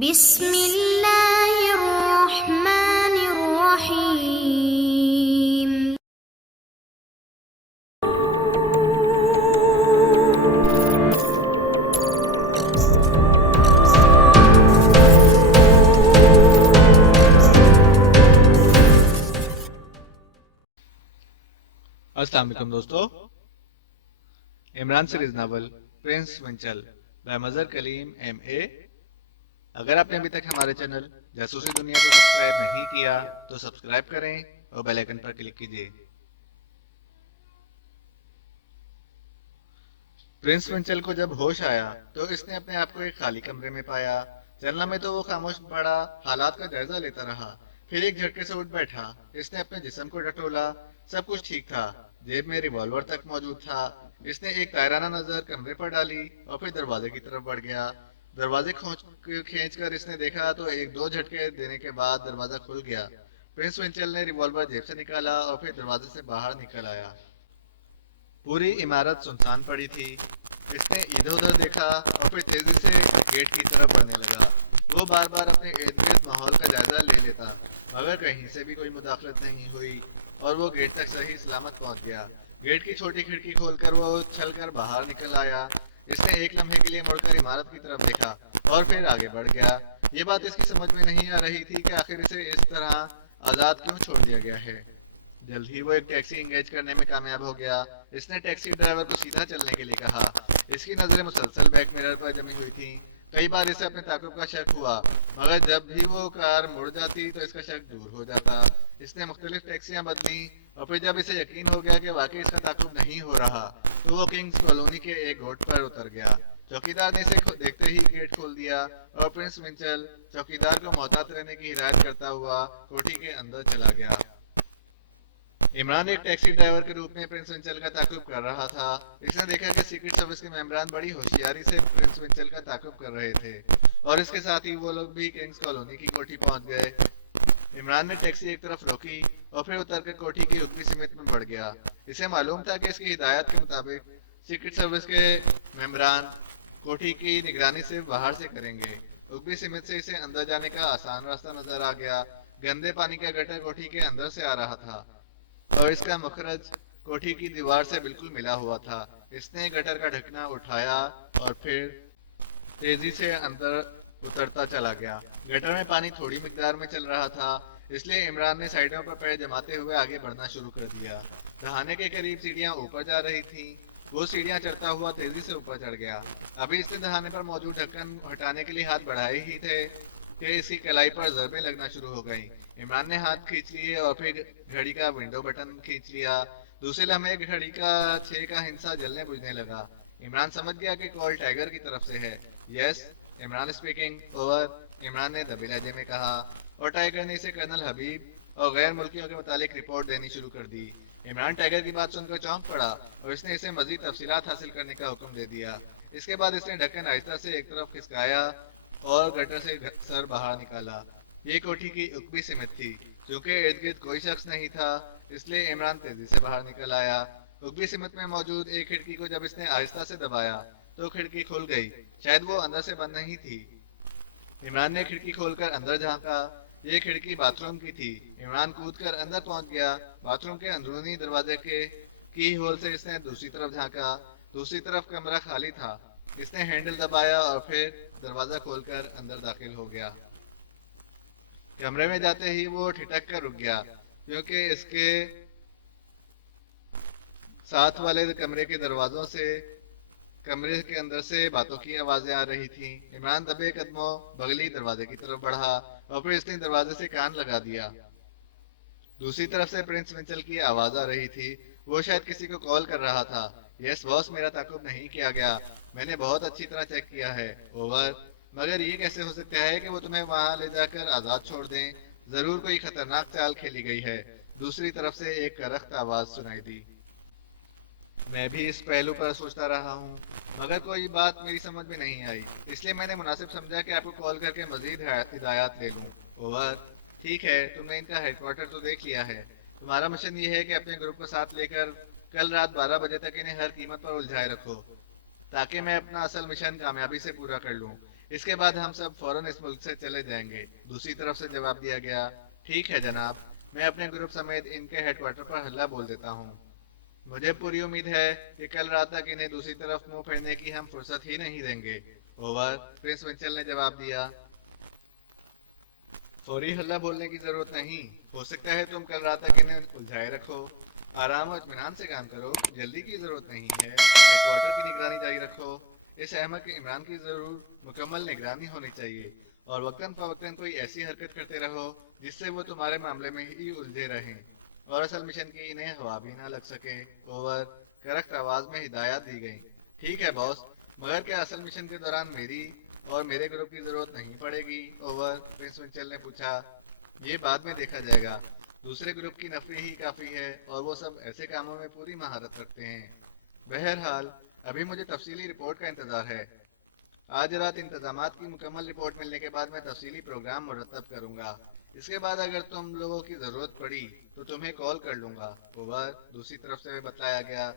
بسم اللہ الرحمن الرحیم۔ السلام علیکم دوستو، عمران سیریز ناول پرنس ونچل by Mazhar Kaleem M A. اگر آپ نے ابھی تک ہمارے چینل جاسوسی دنیا کو سبسکرائب نہیں کیا تو سبسکرائب کریں اور بیل آئیکن پر کلک کیجیے۔ پرنس ونچل کو جب ہوش آیا تو اس نے اپنے آپ کو ایک خالی کمرے میں پایا۔ جنرل میں تو وہ خاموش پڑا، حالات کا جائزہ لیتا رہا، پھر ایک جھٹکے سے اٹھ بیٹھا۔ اس نے اپنے جسم کو ٹٹولا، سب کچھ ٹھیک تھا، جیب میں ریوالور تک موجود تھا۔ اس نے ایک تائرانہ نظر کمرے پر ڈالی اور پھر دروازے کی طرف بڑھ گیا۔ دروازے کھینچ کر اس نے دیکھا تو ایک دو جھٹکے دینے کے بعد دروازہ کھل گیا۔ پرنس ونچل نے ریوالور جیب سے نکالا اور پھر دروازے سے باہر نکل آیا۔ پوری عمارت سنسان پڑی تھی۔ اس نے ادھر ادھر دیکھا اور پھر تیزی سے گیٹ کی طرف بڑھنے لگا۔ وہ بار بار اپنے ارد گرد ماحول کا جائزہ لے لیتا، مگر کہیں سے بھی کوئی مداخلت نہیں ہوئی اور وہ گیٹ تک صحیح سلامت پہنچ گیا۔ گیٹ کی چھوٹی کھڑکی کھول کر وہ چھل کر باہر نکل آیا۔ اس نے ایک لمحے کے لیے مڑ کر عمارت کی طرف دیکھا اور پھر آگے بڑھ گیا۔ یہ بات اس کی سمجھ میں نہیں آ رہی تھی کہ آخر اسے اس طرح آزاد کیوں چھوڑ دیا گیا ہے۔ جلد ہی وہ ایک ٹیکسی انگیج کرنے میں کامیاب ہو گیا۔ اس نے ٹیکسی ڈرائیور کو سیدھا چلنے کے لیے کہا۔ اس کی نظریں مسلسل بیک میرر پر جمی ہوئی تھیں۔ کئی بار اسے اپنے تعاقب کا شک ہوا، مگر جب بھی وہ کار مڑ جاتی تو اس کا شک دور ہو جاتا۔ اس نے مختلف ٹیکسیاں بدلیں اور پھر جب اسے یقین ہو گیا کہ واقعی اس کا تعاقب نہیں ہو رہا تو وہ کنگز کالونی کے ایک گوٹ پر اتر گیا۔ چوکیدار نے اسے دیکھتے ہی گیٹ کھول دیا اور پرنس ونچل چوکیدار کو محتاط رہنے کی ہدایت کرتا ہوا کوٹھی کے اندر چلا گیا۔ عمران ایک ٹیکسی ڈرائیور کے روپ میں پرنس ونچل کا تعاقب کر رہا تھا۔ اس نے دیکھا کہ سیکرٹ سروس کے ممبران بڑی ہوشیاری سے پرنس ونچل کا تعاقب کر رہے تھے اور اس کے ساتھ ہی وہ لوگ بھی کنگز کالونی کی کوٹھی پہنچ گئے۔ عمران نے ٹیکسی ایک طرف روکی اور پھر اتر کر کوٹھی کی اوپری سمت میں بڑھ گیا۔ اسے معلوم تھا کہ اس کی ہدایت کے مطابق سیکرٹ سروس کے ممبران کوٹھی کی نگرانی صرف باہر سے کریں گے۔ اوپری سمت سے اسے اندر جانے کا آسان راستہ نظر آ گیا۔ گندے پانی کا گٹر کوٹھی کے اندر سے آ رہا تھا اور اس کا مخرج کوٹھی کی دیوار سے بالکل ملا ہوا تھا۔ اس نے گٹر کا ڈھکنا اٹھایا اور پھر تیزی سے اندر اترتا چلا گیا۔ گٹر میں پانی تھوڑی مقدار میں چل رہا تھا، اس لیے عمران نے سائیڈوں پر پیر جماتے ہوئے آگے بڑھنا شروع کر دیا۔ دہانے کے قریب سیڑھیاں اوپر جا رہی تھیں۔ وہ سیڑھیاں چڑھتا ہوا تیزی سے اوپر چڑھ گیا۔ ابھی اس نے دہانے پر موجود ڈھکن ہٹانے کے لیے ہاتھ بڑھائے ہی تھے کہ اس کی کلائی پر ضربیں لگنا شروع ہو گئیں۔ عمران نے ہاتھ کھینچ لیے اور پھر گھڑی کا ونڈو بٹن کھینچ لیا۔ دوسرے لمحے گھڑی کا 6 کا ہندسہ جلنے بجھنے لگا۔ عمران سمجھ گیا کہ کال ٹائیگر کی طرف سے ہے۔ یس عمران اسپیکنگ، اوور، عمران نے دبے لہجے میں کہا اور ٹائیگر نے اسے کرنل حبیب اور غیر ملکیوں کے متعلق رپورٹ دینی شروع کر دی۔ عمران ٹائیگر کی بات سن کر چونک پڑا اور اس نے اسے مزید تفصیلات حاصل کرنے کا حکم دے دیا۔ اس کے بعد اس نے ڈھکن آہستہ سے ایک طرف کھسکایا اور گٹر سے سر باہر نکالا۔ یہ کوٹھی کی اوپری سمت تھی۔ چونکہ ارد گرد کوئی شخص نہیں تھا اس لیے عمران تیزی سے باہر نکل آیا۔ اوپری سمت میں موجود ایک کھڑکی کو جب اس نے آہستہ سے دبایا تو کھڑکی کھل گئی، شاید وہ اندر سے بند نہیں تھی۔ عمران نے کھڑکی کھول کر اندر جھانکا۔ یہ کھڑکی باتھ روم کی تھی۔ عمران کود کر اندر پہنچ گیا۔ باتھ روم کے اندرونی دروازے کے کی ہول سے اس نے دوسری طرف جھانکا۔ دوسری طرف کمرہ خالی تھا۔ اس نے ہینڈل دبایا اور پھر دروازہ کھول کر اندر داخل ہو گیا۔ کمرے میں جاتے ہی وہ ٹھٹک کر رک گیا کیونکہ اس کے ساتھ والے کمرے کے دروازوں سے کمرے کے اندر سے باتوں کی آوازیں آ رہی تھیں۔ عمران دبے قدموں بغلی دروازے کی طرف بڑھا اور پھر اس نے دروازے سے کان لگا دیا۔ دوسری طرف سے پرنس ونچل کی آواز آ رہی تھی۔ وہ شاید کسی کو کال کر رہا تھا۔ یس باس، میرا تعاقب نہیں کیا گیا، میں نے بہت اچھی طرح چیک کیا ہے، اوور، مگر یہ کیسے ہو سکتا ہے کہ وہ تمہیں وہاں لے جا کر آزاد چھوڑ دیں؟ ضرور کوئی خطرناک چال کھیلی گئی ہے۔ دوسری طرف سے ایک کرخت آواز سنائی دی۔ میں بھی اس پہلو پر سوچتا رہا ہوں، مگر کوئی بات میری سمجھ میں نہیں آئی، اس لیے میں نے مناسب سمجھا کہ آپ کو کال کر کے مزید ہدایات لے لوں، اوور۔ ٹھیک ہے، تم نے ان کا ہیڈ کوارٹر تو دیکھ لیا ہے۔ تمہارا مشن یہ ہے کہ اپنے گروپ کو ساتھ لے کر کل رات 12 بجے تک انہیں ہر قیمت پر الجھائے رکھو تاکہ میں اپنا اصل مشن کامیابی سے پورا کر لوں۔ اس کے بعد ہم سب فوراً اس ملک سے چلے جائیں گے۔ دوسری طرف سے جواب دیا گیا، ٹھیک ہے جناب، میں اپنے گروپ سمیت ان کے ہیڈ کوارٹر پر حملہ بول دیتا ہوں۔ مجھے پوری امید ہے کہ کل رات تک انہیں دوسری طرف منہ پھیرنے کی ہم فرصت ہی نہیں دیں گے۔ اوور، پرنس ونچل نے جواب دیا۔ فوری حلہ بولنے کی ضرورت نہیں، ہو سکتا ہے تم کل رات تک انہیں الجھائے رکھو۔ آرام و اطمینان سے کام کرو، جلدی کی ضرورت نہیں ہے۔ ہیڈ کوارٹر کی نگرانی جاری رکھو۔ اس احمق عمران کی ضرور مکمل نگرانی ہونی چاہیے، اور وقتاً فوقتاً کوئی ایسی حرکت کرتے رہو جس سے وہ تمہارے معاملے میں ہی الجھے رہیں اور اصل مشن کی انہیں ہوا بھی نہ لگ سکے۔ اوور، کرخت آواز میں ہدایات دی گئی۔ ٹھیک ہے باس، مگر کیا اصل مشن کے دوران میری اور میرے گروپ کی ضرورت نہیں پڑے گی؟ اوور، پرنس ونچل نے پوچھا۔ یہ بعد میں دیکھا جائے گا، دوسرے گروپ کی نفری ہی کافی ہے اور وہ سب ایسے کاموں میں پوری مہارت رکھتے ہیں۔ بہرحال ابھی مجھے تفصیلی رپورٹ کا انتظار ہے۔ آج رات انتظامات کی مکمل رپورٹ ملنے کے بعد میں تفصیلی پروگرام مرتب کروں گا۔ اس کے بعد اگر تم لوگوں کی ضرورت پڑی تو تمہیں کال کر لوں گا۔ اوور، دوسری طرف سے بتلایا گیا۔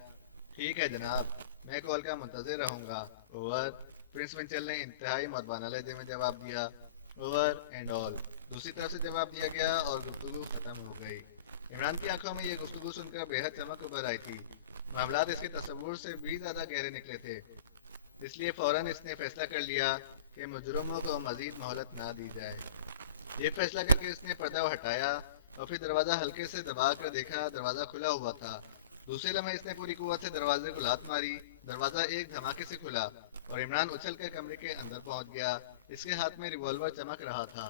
ٹھیک ہے جناب، میں کال کا منتظر رہوں گا۔ اوور، پرنس ونچل نے انتہائی مدبانہ لہجے میں جواب دیا۔ اوور اینڈ آل، دوسری طرف سے جواب دیا گیا اور گفتگو ختم ہو گئی۔ عمران کی آنکھوں میں یہ گفتگو سن کر بے حد چمک ابھر آئی تھی۔ معاملات اس کے تصور سے بھی زیادہ گہرے نکلے تھے، اس لیے فوراً اس نے فیصلہ کر لیا کہ مجرموں کو مزید مہلت نہ دی جائے۔ یہ فیصلہ کر کے اس نے پردہ ہٹایا اور پھر دروازہ ہلکے سے دبا کر دیکھا، دروازہ کھلا ہوا تھا۔ دوسرے لمحے اس نے پوری قوت سے دروازے کو لات ماری، دروازہ ایک دھماکے سے کھلا اور عمران اچھل کر کمرے کے اندر پہنچ گیا۔ اس کے ہاتھ میں ریوالور چمک رہا تھا۔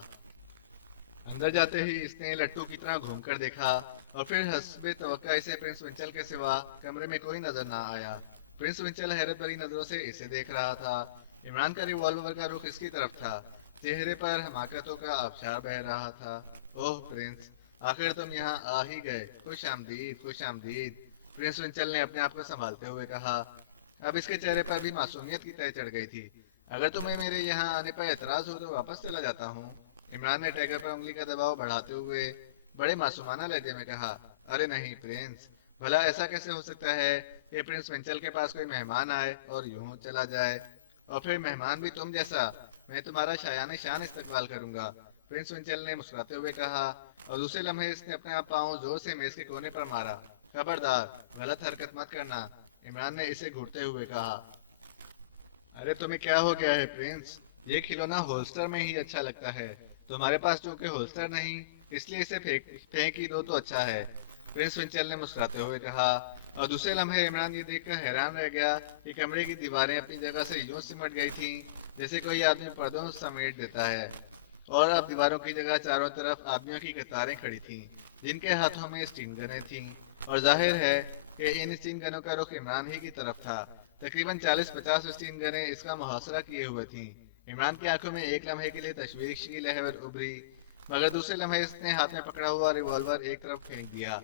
اندر جاتے ہی اس نے لٹو کی طرح گھوم کر دیکھا اور پھر حسب توقع اسے پرنس ونچل کے سوا کمرے میں کوئی نظر نہ آیا۔ پرنس ونچل حیرت بھری نظروں سے اسے دیکھ رہا تھا۔ عمران کا ریوالور کا رخ اس کی طرف تھا، چہرے پر حماقتوں کا آبشار بہہ رہا تھا۔ اوہ پرنس، آخر تم یہاں آ ہی گئے، خوش آمدید، خوش آمدید، پرنس ونچل نے اپنے آپ کو سنبھالتے ہوئے کہا۔ اب اس کے چہرے پر بھی معصومیت کی تہ چڑھ گئی تھی۔ اگر تمہیں میرے یہاں آنے پر اعتراض ہو تو واپس چلا جاتا ہوں۔ عمران نے ٹیگر پر انگلی کا دباؤ بڑھاتے ہوئے بڑے معصومانہ لہجے میں کہا۔ ارے نہیں پرنس، بھلا ایسا کیسے ہو سکتا ہے کہ پرنس ونچل کے پاس کوئی مہمان آئے اور یوں چلا جائے، اور پھر مہمان بھی تم جیسا؟ میں تمہارا شایان شان استقبال کروں گا، پرنس ونچل نے مسکراتے ہوئے کہا، اور دوسرے لمحے اس نے اپنا پاؤں زور سے میز کے کونے پر مارا۔ خبردار، غلط حرکت مت کرنا، عمران نے اسے گھورتے ہوئے کہا۔ ارے تمہیں کیا ہو گیا ہے پرنس؟ یہ کھلونا ہولسٹر میں ہی اچھا لگتا ہے، تمہارے پاس چونکہ ہولسٹر نہیں اس لیے اسے پھینک ہی دو تو اچھا ہے، پرنس ونچل نے مسکراتے ہوئے کہا۔ اور دوسرے لمحے عمران یہ دیکھ کر حیران رہ گیا کہ کمرے کی دیواریں اپنی جگہ سے یوں سمٹ گئی تھیں جیسے کوئی آدمی پردوں سمیٹ دیتا ہے، اور اب دیواروں کی جگہ چاروں طرف آدمیوں کی قطاریں کھڑی تھیں جن کے ہاتھوں میں اسٹین گنیں تھیں، اور ظاہر ہے کہ ان اسٹین گنوں کا رخ عمران ہی کی طرف تھا۔ تقریباً 40-50 اسٹین گنیں اس کا محاصرہ کیے ہوئے تھیں۔ عمران کی آنکھوں میں ایک لمحے کے لیے تشویش کی لہر ابھری، مگر دوسرے لمحے اس نے ہاتھ میں پکڑا ہوا ریوالور ایک طرف پھینک دیا۔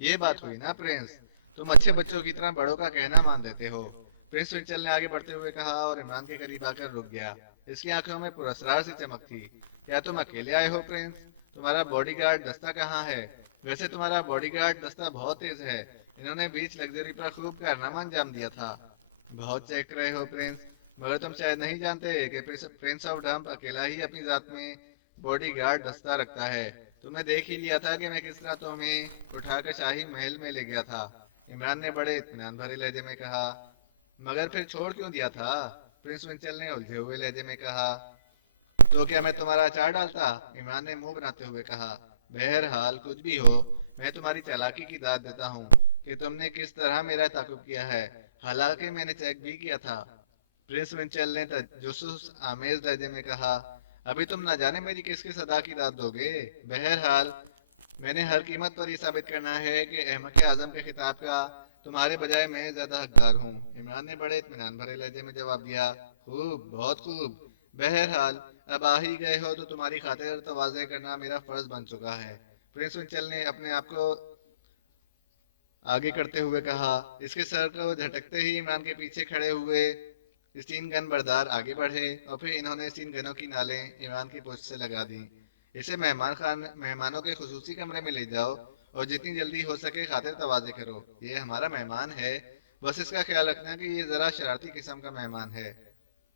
یہ بات ہوئی نا پرنس، تم اچھے بچوں کی طرح بڑوں کا کہنا مان دیتے ہو، پرنس ونچل نے آگے بڑھتے ہوئے کہا اور عمران کے قریب آ کر رک گیا۔ اس کی آنکھوں میں پراسرار سی چمک تھی۔ کیا تم اکیلے آئے ہو پرنس؟ تمہارا باڈی گارڈ دستہ کہاں ہے؟ ویسے تمہارا باڈی گارڈ دستہ بہت تیز ہے، انہوں نے بیچ لگژری پر خوب کارنامہ انجام دیا تھا۔ بہت چیک رہے ہو پرنس، مگر تم شاید نہیں جانتے کہ پرنس آف ڈمپ اکیلا ہی اپنی ذات میں باڈی گارڈ دستہ رکھتا ہے۔ تم نے دیکھ ہی لیا تھا کہ میں کس طرح تمہیں اٹھا کر شاہی محل میں لے گیا تھا، عمران نے بڑے اطمینان بھرے لہجے میں کہا۔ مگر پھر چھوڑ کیوں دیا تھا؟ پرنس ونچل نے الجھے ہوئے لہجے میں کہا۔ تو کیا میں تمہارا اچار ڈالتا؟ عمران نے منہ بناتے ہوئے کہا۔ بہرحال کچھ بھی ہو، میں تمہاری چالاکی کی داد دیتا ہوں کہ تم نے کس طرح میرا تعاقب کیا ہے، حالانکہ میں نے چیک بھی کیا تھا، پرنس ونچل نے تجسس آمیز لہجے میں کہا۔ ابھی تم نہ جانے میری کس کس ادا کی داد دو گے۔ بہرحال میں نے ہر قیمت پر یہ ثابت کرنا ہے کہ احمق اعظم کے خطاب کا تمہارے بجائے میں زیادہ حقدار ہوں، عمران نے بڑے اطمینان بھرے لہجے میں جواب دیا۔ خوب، بہت خوب، بہرحال اب آ ہی گئے ہو تو تمہاری خاطر تواضع کرنا میرا فرض بن چکا ہے، پرنس ونچل نے اپنے آپ کو آگے کرتے ہوئے کہا۔ اس کے سر کو جھٹکتے ہی عمران کے پیچھے کھڑے ہوئے اسٹین گن بردار آگے بڑھے اور پھر انہوں نے اسٹین گنوں کی نالیں عمران کی پشت سے لگا دیں۔ اسے مہمانوں کے خصوصی کمرے میں لے جاؤ اور جتنی جلدی ہو سکے خاطر تواضع کرو، یہ ہمارا مہمان ہے، بس اس کا خیال رکھنا کہ یہ ذرا شرارتی قسم کا مہمان ہے۔